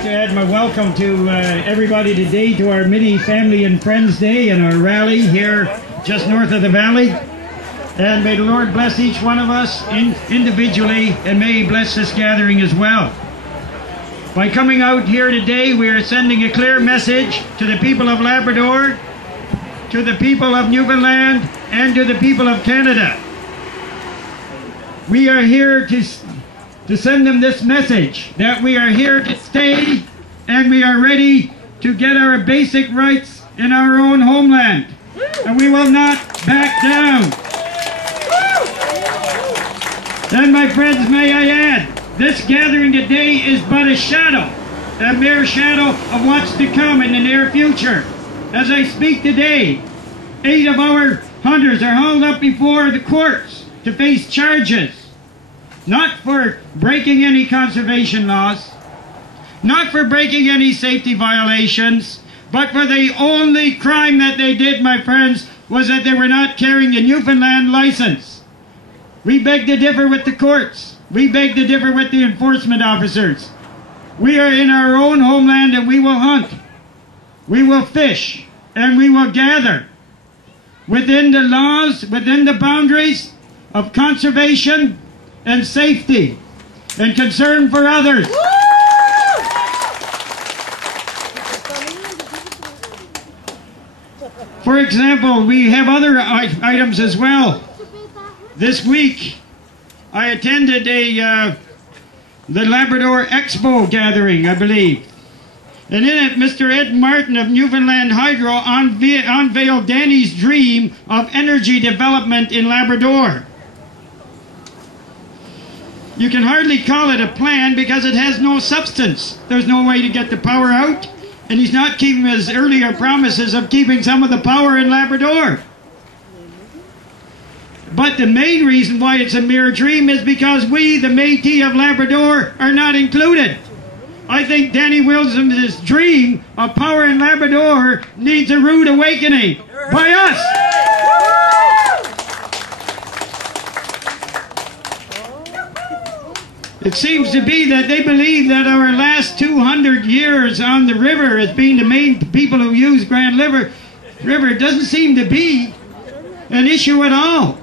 like to add my welcome to everybody today to our mini family and friends day and our rally here just north of the valley. And may the Lord bless each one of us individually, and may He bless this gathering as well. By coming out here today, we are sending a clear message to the people of Labrador, to the people of Newfoundland, and to the people of Canada. We are here to send them this message, that we are here to stay and we are ready to get our basic rights in our own homeland. And we will not back down. Then, my friends, may I add, this gathering today is but a shadow, a mere shadow of what's to come in the near future. As I speak today, 8 of our hunters are hauled up before the courts to face charges, not for breaking any conservation laws, not for breaking any safety violations, but for the only crime that they did, my friends, was that they were not carrying a Newfoundland license. We beg to differ with the courts. We beg to differ with the enforcement officers. We are in our own homeland and we will hunt. We will fish and we will gather within the laws, within the boundaries of conservation and safety and concern for others. For example, we have other items as well. This week, I attended the Labrador Expo gathering, I believe. And in it, Mr. Ed Martin of Newfoundland Hydro unveiled Danny's dream of energy development in Labrador. You can hardly call it a plan because it has no substance. There's no way to get the power out, and he's not keeping his earlier promises of keeping some of the power in Labrador. But the main reason why it's a mere dream is because we, the Métis of Labrador, are not included. I think Danny Wilson's dream of power in Labrador needs a rude awakening by us. It seems to be that they believe that our last 200 years on the river as being the main people who use Grand River doesn't seem to be an issue at all.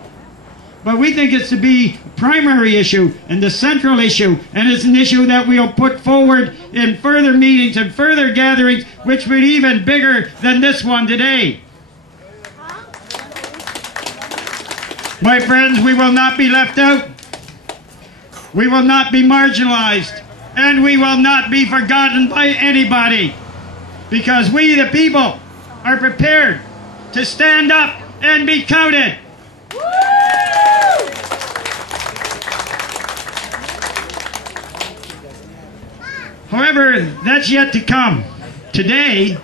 But we think it's to be a primary issue and the central issue, and it's an issue that we'll put forward in further meetings and further gatherings, which will be even bigger than this one today. My friends, we will not be left out. We will not be marginalized, and we will not be forgotten by anybody, because we, the people, are prepared to stand up and be counted. However, that's yet to come. Today,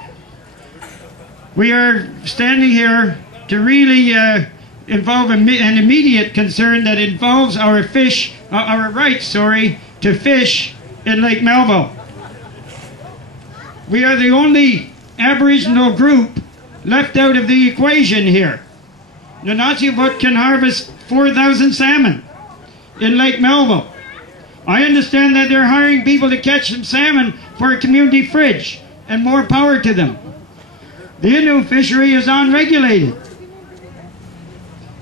we are standing here to really involve an immediate concern that involves our rights to fish in Lake Melville. We are the only Aboriginal group left out of the equation here. Nunatjiut can harvest 4,000 salmon in Lake Melville. I understand that they're hiring people to catch some salmon for a community fridge, and more power to them. The Innu fishery is unregulated.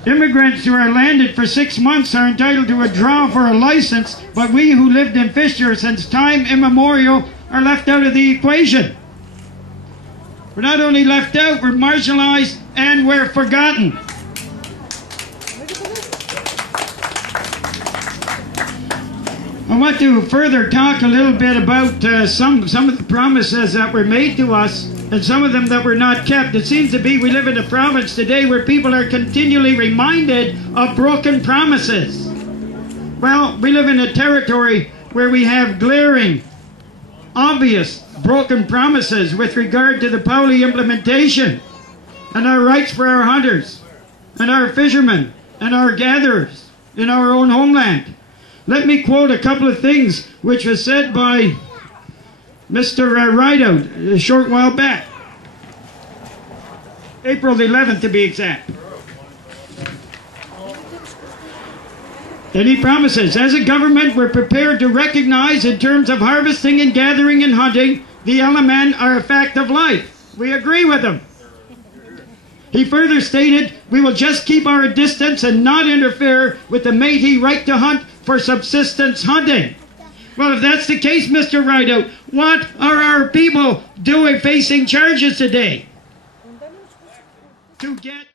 Immigrants who are landed for 6 months are entitled to a draw for a license, but we who lived and fished here since time immemorial are left out of the equation. We're not only left out, we're marginalized and we're forgotten. I want to further talk a little bit about some of the promises that were made to us and some of them that were not kept. It seems to be we live in a province today where people are continually reminded of broken promises. Well, we live in a territory where we have glaring, obvious broken promises with regard to the Pauli implementation and our rights for our hunters and our fishermen and our gatherers in our own homeland. Let me quote a couple of things which was said by Mr. Rideout a short while back. April the 11th to be exact. And he promises, as a government, we're prepared to recognize in terms of harvesting and gathering and hunting, the element are a fact of life. We agree with him. He further stated, we will just keep our distance and not interfere with the Métis right to hunt for subsistence hunting. Well, if that's the case, Mr. Rideout, what are our people doing facing charges today? To get